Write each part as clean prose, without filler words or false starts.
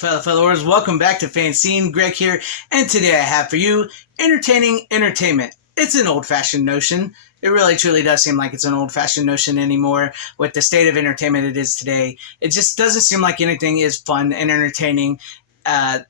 Fellows, welcome back to FanZcene. Greg here, and today I have for you entertaining entertainment. It's an old-fashioned notion. It really truly does seem like it's an old-fashioned notion anymore with the state of entertainment it is today. It just doesn't seem like anything is fun and entertaining at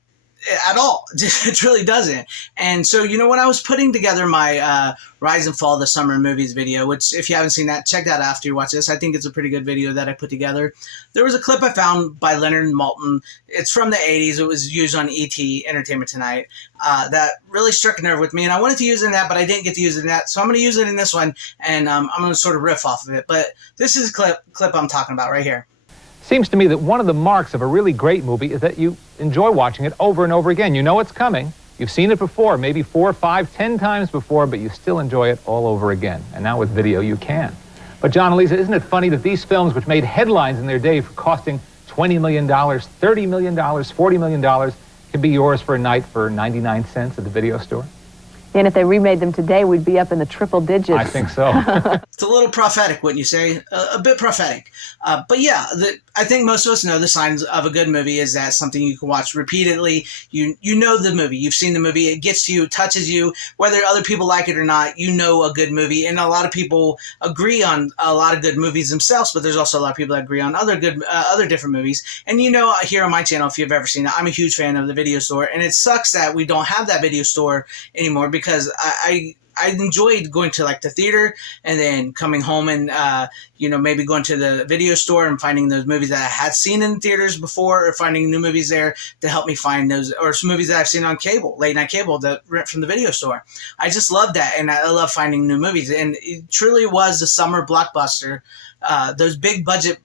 all. It really doesn't. And so, when I was putting together my Rise and Fall of the Summer Movies video, which if you haven't seen that, check that out after you watch this. I think it's a pretty good video that I put together. There was a clip I found by Leonard Maltin. It's from the 80s. It was used on E.T. Entertainment Tonight. That really struck a nerve with me, and I wanted to use it in that, but I didn't get to use it in that. So I'm going to use it in this one, and I'm going to sort of riff off of it. But this is a clip I'm talking about right here. Seems to me that one of the marks of a really great movie is that you enjoy watching it over and over again. You know it's coming. You've seen it before, maybe 4, 5, 10 times before, but you still enjoy it all over again. And now with video, you can. But John and Lisa, isn't it funny that these films, which made headlines in their day for costing $20 million, $30 million, $40 million, can be yours for a night for 99 cents at the video store? And if they remade them today, we'd be up in the triple digits. I think so. It's a little prophetic, wouldn't you say? A bit prophetic. But yeah, I think most of us know the signs of a good movie is that something you can watch repeatedly. You know the movie. You've seen the movie. It gets to you, touches you. Whether other people like it or not, you know a good movie. And a lot of people agree on a lot of good movies themselves, but there's also a lot of people that agree on other different movies. And here on my channel, if you've ever seen it, I'm a huge fan of the video store. And it sucks that we don't have that video store anymore, because I enjoyed going to like the theater and then coming home and maybe going to the video store and finding those movies that I had seen in theaters before, or finding new movies there to help me find those, or some movies that I've seen on cable, late night cable, that rent from the video store. I just love that, and I love finding new movies. And it truly was the summer blockbuster, those big budget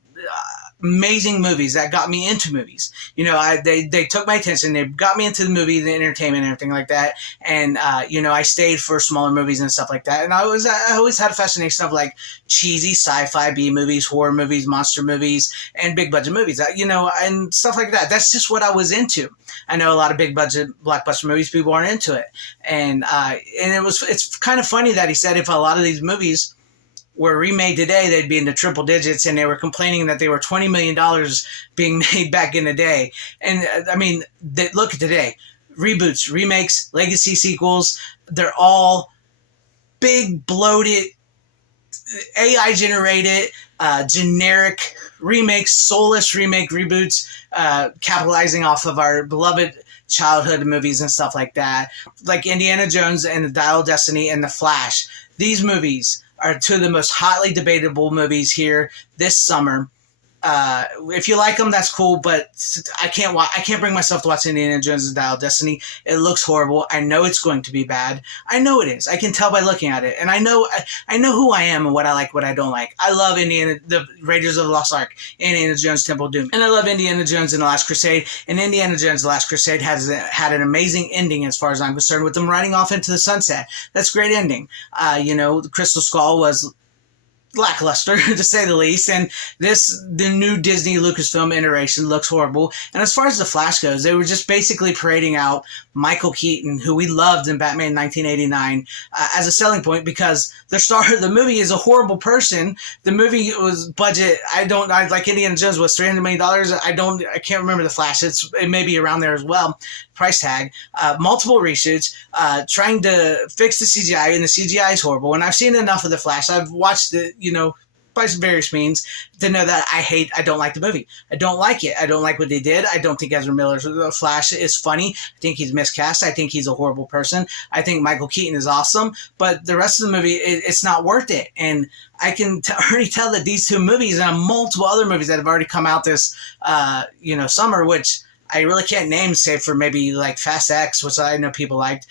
amazing movies that got me into movies. They took my attention. They got me into the movie, the entertainment, and everything like that. And I stayed for smaller movies and stuff like that. And I always had a fascination of like cheesy sci-fi B movies, horror movies, monster movies, and big budget movies. And stuff like that. That's just what I was into. I know a lot of big budget blockbuster movies, people aren't into it. And it's kind of funny that he said if a lot of these movies were remade today, they'd be in the triple digits, and they were complaining that they were $20 million being made back in the day. And look at today. Reboots, remakes, legacy sequels, they're all big, bloated, AI-generated, generic remakes, soulless reboots, capitalizing off of our beloved childhood movies and stuff like that. Like Indiana Jones and the Dial of Destiny and The Flash. These movies are two of the most hotly debatable movies here this summer. If you like them, that's cool, but I can't bring myself to watch Indiana Jones and Dial of Destiny. It looks horrible. I know it's going to be bad. I know it is. I can tell by looking at it, and I know who I am and what I like, what I don't like. I love the Raiders of the Lost Ark, Indiana Jones Temple of Doom, and I love Indiana Jones and the Last Crusade. And Indiana Jones the Last Crusade has had an amazing ending, as far as I'm concerned, with them riding off into the sunset. That's a great ending. The Crystal Skull was lackluster, to say the least, and the new Disney Lucasfilm iteration looks horrible. And as far as The Flash goes, they were just basically parading out Michael Keaton, who we loved in Batman 1989, as a selling point, because the star of the movie is a horrible person. The movie was budget, like Indiana Jones was $300 million. I can't remember The Flash. It may be around there as well. Price tag, multiple reshoots, trying to fix the CGI, and the CGI is horrible. And I've seen enough of The Flash. I've watched it, by various means, to know that I don't like the movie. I don't like it. I don't like what they did. I don't think Ezra Miller's Flash is funny. I think he's miscast. I think he's a horrible person. I think Michael Keaton is awesome, but the rest of the movie, it's not worth it. And I can already tell that these two movies and multiple other movies that have already come out this, summer, which I really can't name, save for maybe like Fast X, which I know people liked.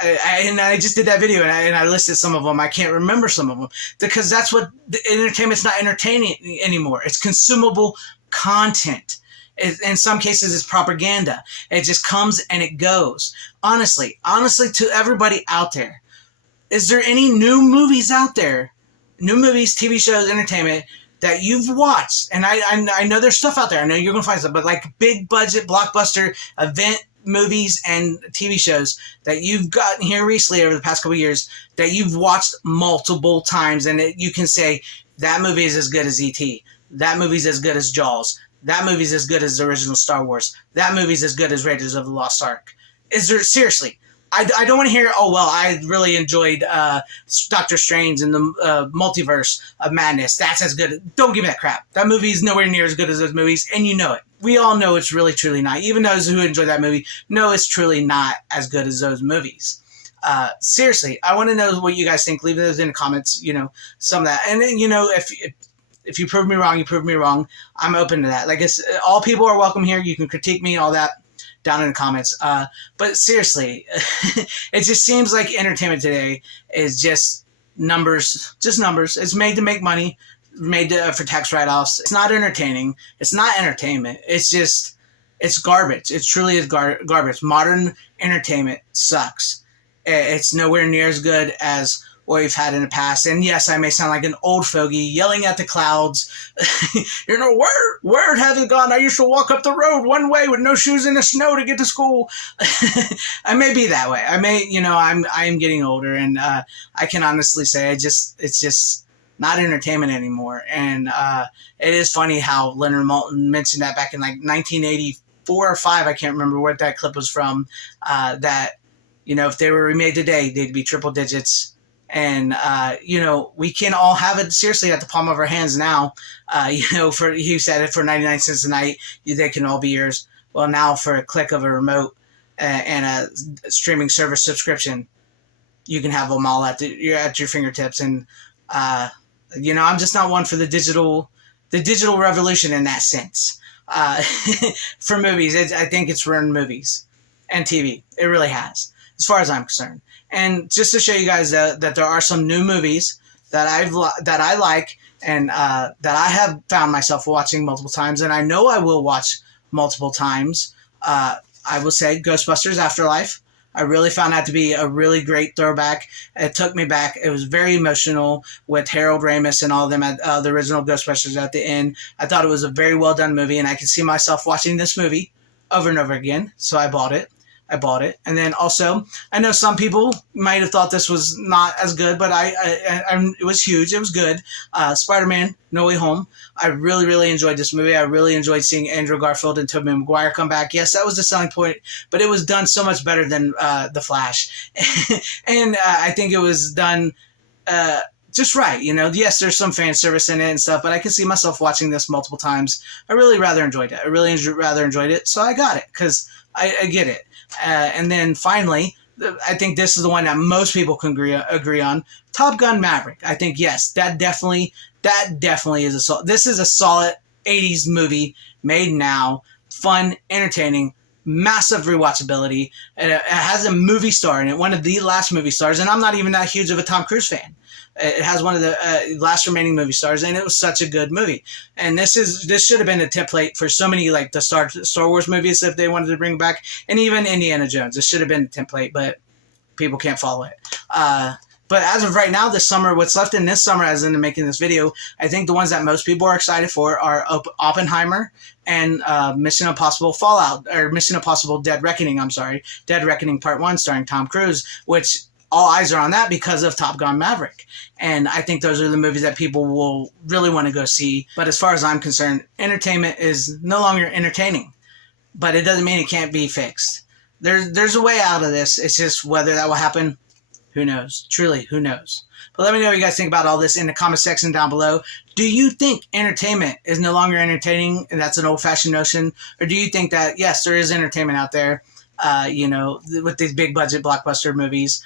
I just did that video, and I listed some of them. I can't remember some of them, because that's what the entertainment's not entertaining anymore. It's consumable content. In some cases, it's propaganda. It just comes and it goes. Honestly, to everybody out there, is there any new movies out there? New movies, TV shows, entertainment that you've watched? And I know there's stuff out there. I know you're going to find stuff, but like big budget, blockbuster, event movies and TV shows that you've gotten here recently over the past couple of years that you've watched multiple times, and you can say that movie is as good as E.T., that movie's as good as Jaws, That movie's as good as the original Star Wars. That movie's as good as Raiders of the Lost Ark. Is there, seriously? I don't want to hear, oh, well, I really enjoyed Doctor Strange and the Multiverse of Madness. That's as good. Don't give me that crap. That movie is nowhere near as good as those movies, and you know it. We all know it's really, truly not. Even those who enjoy that movie know it's truly not as good as those movies. Seriously, I want to know what you guys think. Leave those in the comments, you know, some of that. And then, you know, if you prove me wrong, you prove me wrong. I'm open to that. Like, all people are welcome here. You can critique me, all that, down in the comments. But seriously, it just seems like entertainment today is just numbers. Just numbers. It's made to make money, made for tax write-offs. It's not entertaining. It's not entertainment. It's just, it's garbage. It truly is garbage. Modern entertainment sucks. It's nowhere near as good as what we've had in the past. And yes, I may sound like an old fogey yelling at the clouds. You know, where have it gone? I used to walk up the road one way with no shoes in the snow to get to school. I may be that way. I may, you know, I am getting older, and I can honestly say it's just not entertainment anymore. And it is funny how Leonard Maltin mentioned that back in like 1984 or 5. I can't remember what that clip was from. That, you know, if they were remade today, they'd be triple digits. And, you know, we can all have it seriously at the palm of our hands now. You know, you said it, for 99 cents a night, they can all be yours. Well, now for a click of a remote and a streaming service subscription, you can have them all at your fingertips. And, you know, I'm just not one for the digital revolution in that sense. For movies, I think it's ruined movies and TV. It really has, as far as I'm concerned. And just to show you guys that there are some new movies that I like, and that I have found myself watching multiple times, and I know I will watch multiple times. I will say Ghostbusters Afterlife. I really found that to be a really great throwback. It took me back. It was very emotional with Harold Ramis and all of them at the original Ghostbusters at the end. I thought it was a very well done movie, and I could see myself watching this movie over and over again. So I bought it. And then also, I know some people might have thought this was not as good, but it was huge. It was good. Spider-Man: No Way Home. I really, really enjoyed this movie. I really enjoyed seeing Andrew Garfield and Tobey Maguire come back. Yes, that was the selling point, but it was done so much better than The Flash. And I think it was done just right. You know, yes, there's some fan service in it and stuff, but I can see myself watching this multiple times. I really rather enjoyed it. So I got it because I get it. And then finally, I think this is the one that most people can agree on. Top Gun Maverick. I think, yes, that definitely is this is a solid 80s movie made now, fun, entertaining, massive rewatchability. It has a movie star in it, one of the last movie stars, and I'm not even that huge of a Tom Cruise fan. It has one of the last remaining movie stars, and it was such a good movie. And this should have been a template for so many, like the Star Wars movies if they wanted to bring back, and even Indiana Jones. This should have been a template, but people can't follow it. But as of right now, this summer, what's left in this summer, as in making this video, I think the ones that most people are excited for are Oppenheimer and Mission Impossible Fallout, or Mission Impossible Dead Reckoning. Dead Reckoning Part 1, starring Tom Cruise, which all eyes are on that because of Top Gun Maverick. And I think those are the movies that people will really want to go see. But as far as I'm concerned, entertainment is no longer entertaining. But it doesn't mean it can't be fixed. There's a way out of this. It's just whether that will happen, who knows? Truly, who knows? But let me know what you guys think about all this in the comment section down below. Do you think entertainment is no longer entertaining, and that's an old-fashioned notion? Or do you think that, yes, there is entertainment out there, you know, with these big-budget blockbuster movies,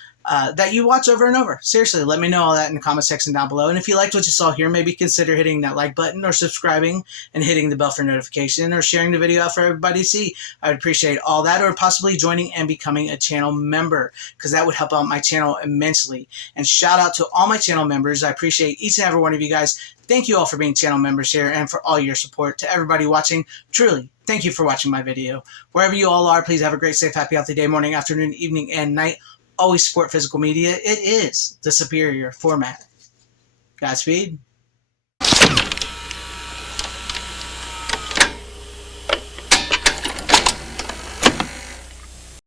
that you watch over and over? Seriously, let me know all that in the comment section down below. And if you liked what you saw here, maybe consider hitting that like button, or subscribing and hitting the bell for notification, or sharing the video out for everybody to see. I would appreciate all that, or possibly joining and becoming a channel member, because that would help out my channel immensely. And shout out to all my channel members. I appreciate each and every one of you guys. Thank you all for being channel members here and for all your support. To everybody watching, truly, thank you for watching my video. Wherever you all are, please have a great, safe, happy, healthy day, morning, afternoon, evening, and night. Always support physical media. It is the superior format. Godspeed.